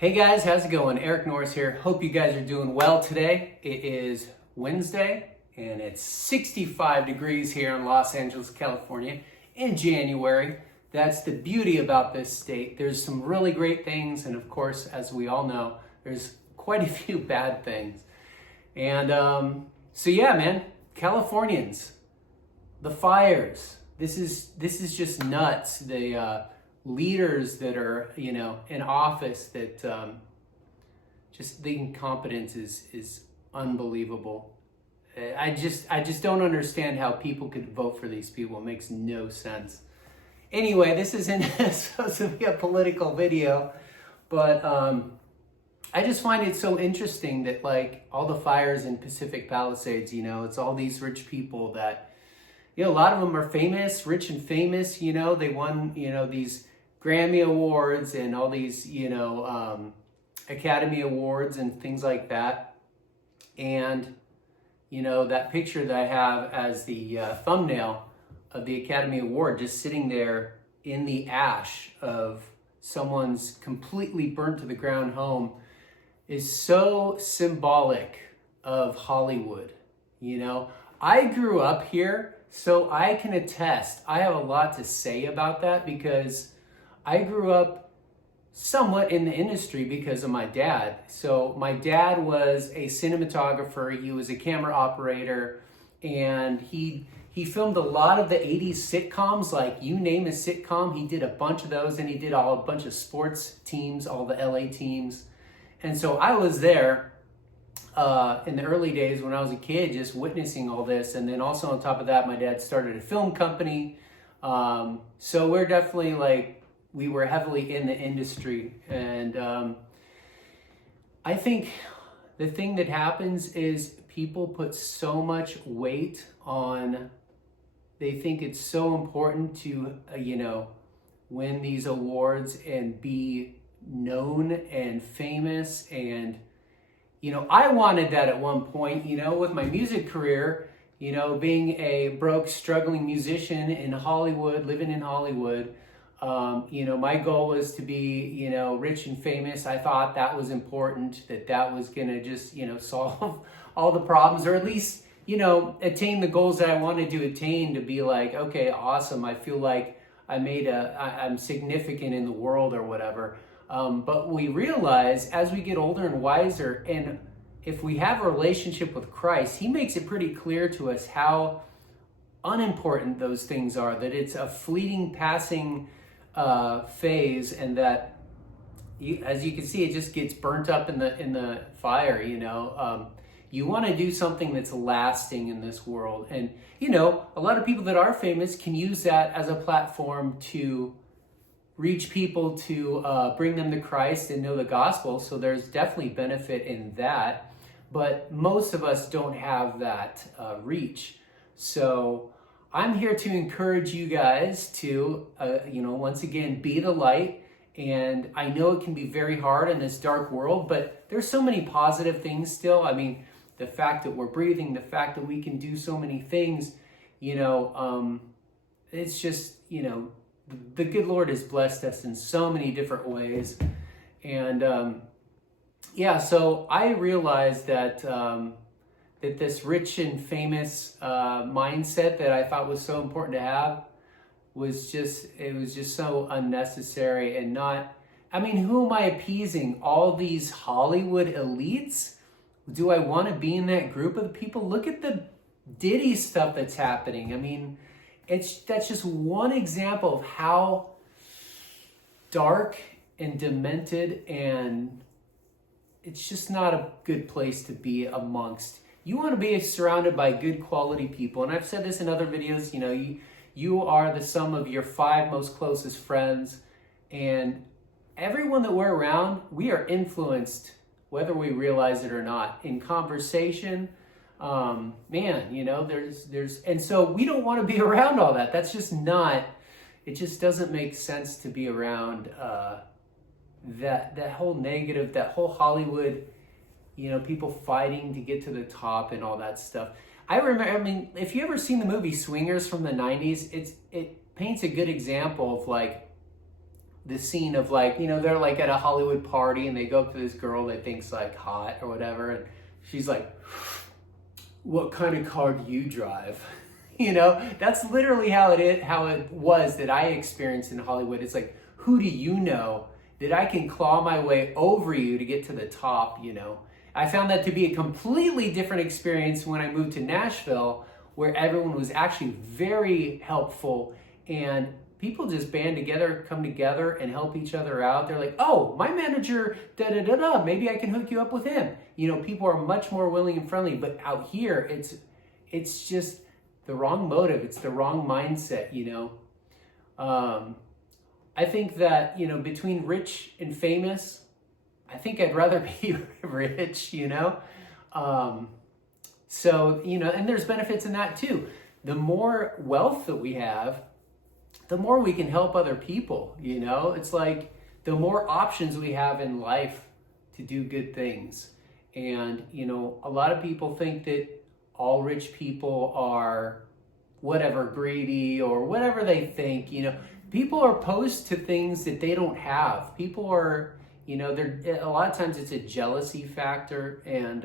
Hey guys, how's it going? Eric Norris here. Hope you guys are doing well today. It is Wednesday and it's 65 degrees here in Los Angeles, California in January. That's the beauty about this state. There's some really great things, and of course, as we all know, there's quite a few bad things. And so yeah, man, Californians, the fires. This is just nuts. The leaders that are in office, that just the incompetence is unbelievable. I just don't understand how people could vote for these people. It makes no sense. Anyway, this isn't supposed to be a political video, but I just find it so interesting that, like, all the fires in Pacific Palisades, it's all these rich people that, a lot of them are famous, rich and famous. They won, these Grammy Awards and all these, Academy Awards and things like that. And, that picture that I have as the thumbnail of the Academy Award, just sitting there in the ash of someone's completely burnt to the ground home, is so symbolic of Hollywood. I grew up here, so I can attest. I have a lot to say about that because I grew up somewhat in the industry because of my dad. So my dad was a cinematographer, he was a camera operator, and he filmed a lot of the 80s sitcoms. Like, you name a sitcom, he did a bunch of those, and he did a bunch of sports teams, all the LA teams. And so I was there in the early days when I was a kid, just witnessing all this. And then also on top of that, my dad started a film company. So we're definitely we were heavily in the industry. And I think the thing that happens is people put so much weight on, they think it's so important to, win these awards and be known and famous. And, I wanted that at one point, with my music career, being a broke, struggling musician in Hollywood, living in Hollywood. My goal was to be, rich and famous. I thought that was important, that was going to just, solve all the problems, or at least, attain the goals that I wanted to attain, to be like, okay, awesome. I feel like I'm significant in the world or whatever. But we realize as we get older and wiser, and if we have a relationship with Christ, he makes it pretty clear to us how unimportant those things are, that it's a fleeting, passing phase, and that as you can see, it just gets burnt up in the fire. You want to do something that's lasting in this world, and a lot of people that are famous can use that as a platform to reach people, to bring them to Christ and know the gospel. So there's definitely benefit in that, but most of us don't have that reach. So I'm here to encourage you guys to, once again, be the light. And I know it can be very hard in this dark world, but there's so many positive things still. I mean, the fact that we're breathing, the fact that we can do so many things, it's just, the good Lord has blessed us in so many different ways. And so I realized that that this rich and famous mindset that I thought was so important to have was just so unnecessary, and not, who am I appeasing? All these Hollywood elites? Do I want to be in that group of people? Look at the Diddy stuff that's happening. That's just one example of how dark and demented, and it's just not a good place to be amongst. You want to be surrounded by good quality people. And I've said this in other videos, you are the sum of your 5 most closest friends, and everyone that we're around, we are influenced, whether we realize it or not, in conversation. There's, and so we don't want to be around all that. That's just not, it just doesn't make sense to be around that whole negative, that whole Hollywood, people fighting to get to the top and all that stuff. I remember, if you ever seen the movie Swingers from the 90s, it paints a good example of the scene of like, they're like at a Hollywood party and they go up to this girl they think's like hot or whatever, and she's like, "What kind of car do you drive?" That's literally how it was that I experienced in Hollywood. It's like, who do you know that I can claw my way over you to get to the top? I found that to be a completely different experience when I moved to Nashville, where everyone was actually very helpful and people just band together, come together and help each other out. They're like, "Oh, my manager, da-da-da-da, maybe I can hook you up with him." People are much more willing and friendly, but out here, it's just the wrong motive. It's the wrong mindset, I think that, between rich and famous, I think I'd rather be rich, So, and there's benefits in that too. The more wealth that we have, the more we can help other people, It's like the more options we have in life to do good things. And, a lot of people think that all rich people are whatever, greedy or whatever they think, People are opposed to things that they don't have. People are, they're, a lot of times it's a jealousy factor. And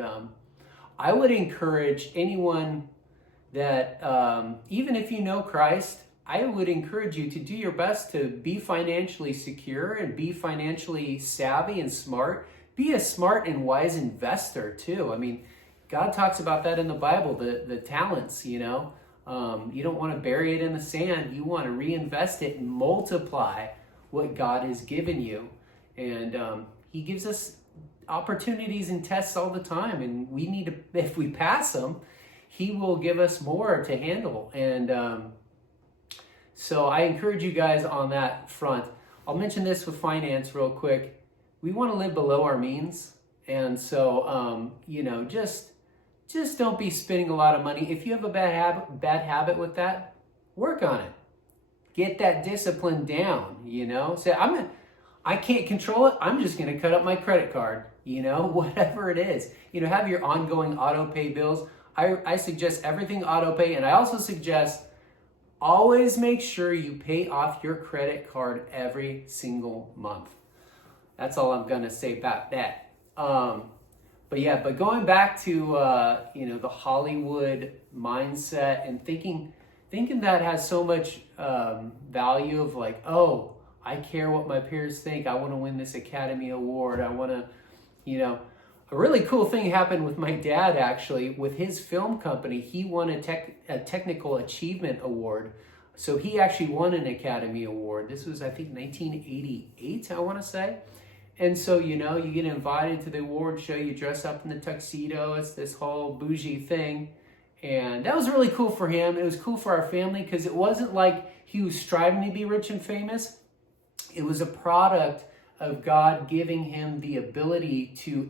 I would encourage anyone that, even if you know Christ, I would encourage you to do your best to be financially secure and be financially savvy and smart. Be a smart and wise investor too. I mean, God talks about that in the Bible, the talents, You don't want to bury it in the sand. You want to reinvest it and multiply what God has given you. And he gives us opportunities and tests all the time. And we need to, if we pass them, he will give us more to handle. And so I encourage you guys on that front. I'll mention this with finance real quick. We want to live below our means. And so, just don't be spending a lot of money. If you have a bad habit with that, work on it. Get that discipline down, Say, I can't control it. I'm just going to cut up my credit card, whatever it is. Have your ongoing auto pay bills. I suggest everything auto pay. And I also suggest always make sure you pay off your credit card every single month. That's all I'm going to say about that. But going back to, the Hollywood mindset and thinking that has so much value of like, oh, I care what my peers think. I want to win this Academy Award. I want to, a really cool thing happened with my dad, actually. With his film company, he won a Technical Achievement Award. So he actually won an Academy Award. This was, I think, 1988, I want to say. And so, you get invited to the award show, you dress up in the tuxedo, it's this whole bougie thing. And that was really cool for him. It was cool for our family because it wasn't like he was striving to be rich and famous. It was a product of God giving him the ability to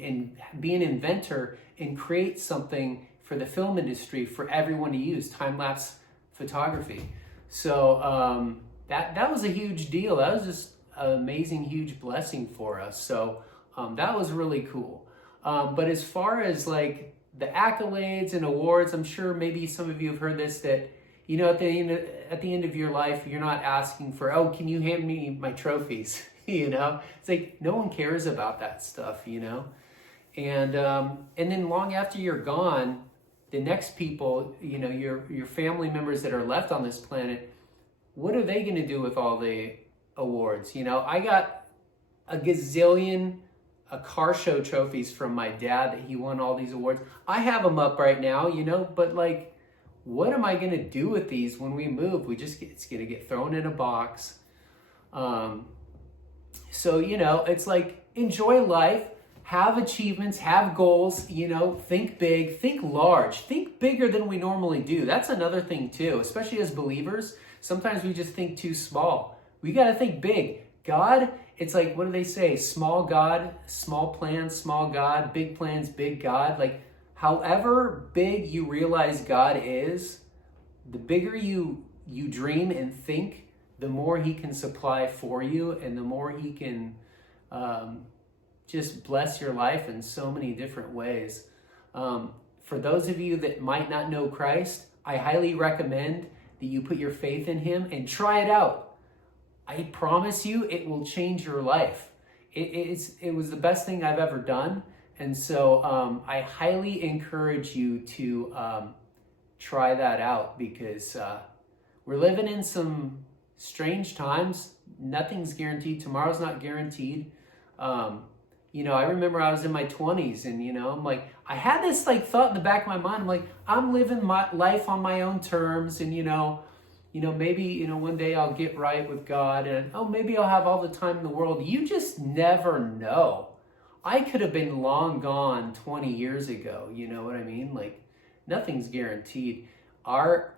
be an inventor and create something for the film industry for everyone to use, time-lapse photography. So that was a huge deal. That was just amazing, huge blessing for us. So that was really cool. But as far as like the accolades and awards, I'm sure maybe some of you have heard this, that at the end of your life, you're not asking for, "Oh, can you hand me my trophies?" It's like no one cares about that stuff. And then long after you're gone, the next people, your family members that are left on this planet, what are they going to do with all the awards? I got a gazillion car show trophies from my dad that he won all these awards. I have them up right now, but like, what am I going to do with these when we move? It's going to get thrown in a box. So, it's like, enjoy life, have achievements, have goals, think big, think large, think bigger than we normally do. That's another thing too, especially as believers. Sometimes we just think too small. We got to think big. God, it's like, what do they say? Small God, small plans, small God, big plans, big God. Like, however big you realize God is, the bigger you dream and think, the more he can supply for you and the more he can just bless your life in so many different ways. For those of you that might not know Christ, I highly recommend that you put your faith in him and try it out. I promise you, it will change your life. It was the best thing I've ever done. And so I highly encourage you to try that out, because we're living in some strange times. Nothing's guaranteed. Tomorrow's not guaranteed. I remember I was in my 20s, and, I'm like, I had this like thought in the back of my mind. I'm like, I'm living my life on my own terms, and, maybe, one day I'll get right with God, and, maybe I'll have all the time in the world. You just never know. I could have been long gone 20 years ago. You know what I mean? Like, nothing's guaranteed. Our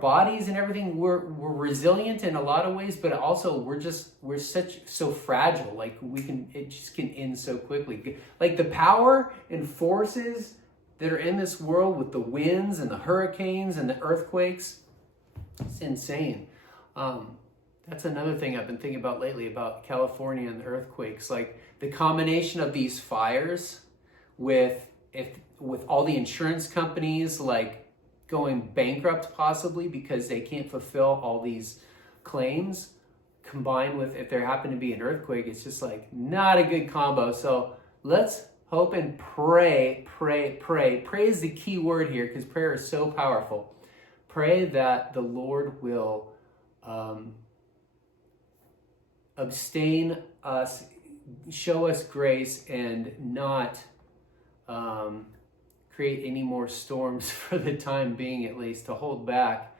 bodies and everything, we're resilient in a lot of ways, but also we're so fragile. Like, it just can end so quickly. Like, the power and forces that are in this world with the winds and the hurricanes and the earthquakes, it's insane. That's another thing I've been thinking about lately about California and the earthquakes. Like, the combination of these fires with all the insurance companies like going bankrupt possibly because they can't fulfill all these claims, combined with if there happen to be an earthquake, it's just like not a good combo. So let's hope and pray. Pray is the key word here, because prayer is so powerful. Pray that the Lord will abstain us, show us grace, and not create any more storms for the time being, at least, to hold back,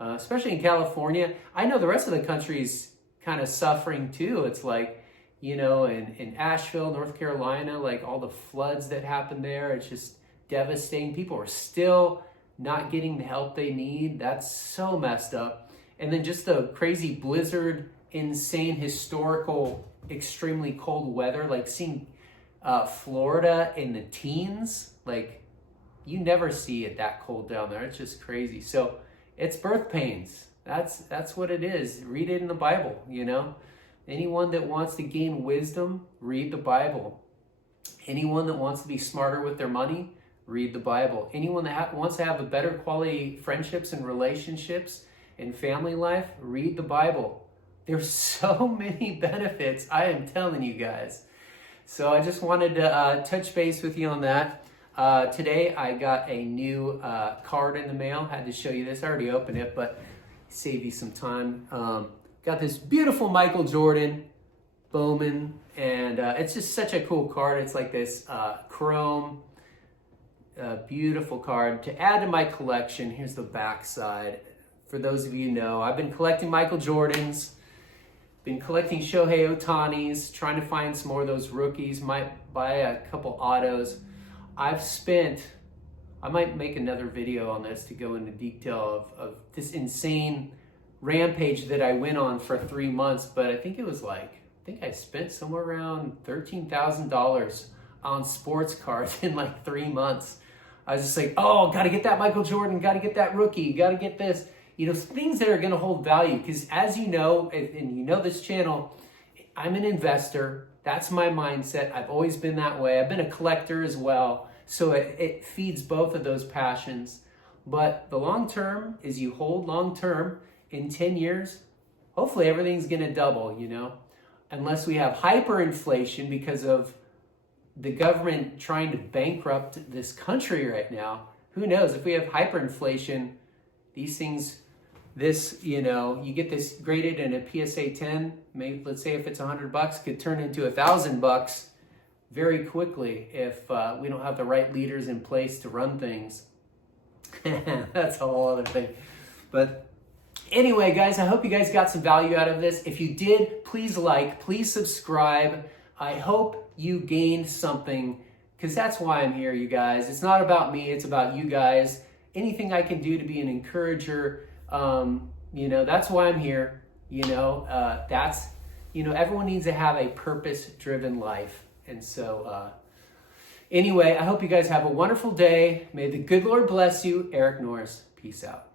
especially in California. I know the rest of the country's kind of suffering too. It's like, in Asheville, North Carolina, like all the floods that happened there, it's just devastating. People are still not getting the help they need. That's so messed up. And then just the crazy blizzard, insane, historical, extremely cold weather, like seeing Florida in the teens, like you never see it that cold down there. It's just crazy. So it's birth pains. That's what it is. Read it in the Bible, Anyone that wants to gain wisdom, read the Bible. Anyone that wants to be smarter with their money, read the Bible. Anyone that wants to have a better quality friendships and relationships and family life, read the Bible. There's so many benefits, I am telling you guys. So I just wanted to touch base with you on that. Today I got a new card in the mail. Had to show you this. I already opened it, but save you some time. Got this beautiful Michael Jordan Bowman, and it's just such a cool card. It's like this chrome, beautiful card to add to my collection. Here's the back side. For those of you who know, I've been collecting Michael Jordans, been collecting Shohei Ohtani's, trying to find some more of those rookies, might buy a couple autos. I might make another video on this to go into detail of this insane rampage that I went on for 3 months, but I think I spent somewhere around $13,000 on sports cards in like 3 months. I was just like, gotta get that Michael Jordan, gotta get that rookie, gotta get this, things that are gonna hold value. Because as you know, and you know this channel, I'm an investor. That's my mindset. I've always been that way. I've been a collector as well. So it feeds both of those passions. But the long term is you hold long term. In 10 years, hopefully everything's going to double, unless we have hyperinflation because of the government trying to bankrupt this country right now. Who knows? If we have hyperinflation, these things, you get this graded in a PSA 10, maybe let's say if it's $100, could turn into $1,000 very quickly if we don't have the right leaders in place to run things. That's a whole other thing. But anyway, guys, I hope you guys got some value out of this. If you did, please please subscribe. I hope you gained something, because that's why I'm here, you guys. It's not about me, it's about you guys. Anything I can do to be an encourager, that's why I'm here. Everyone needs to have a purpose-driven life. And so, anyway, I hope you guys have a wonderful day. May the good Lord bless you. Eric Norris, peace out.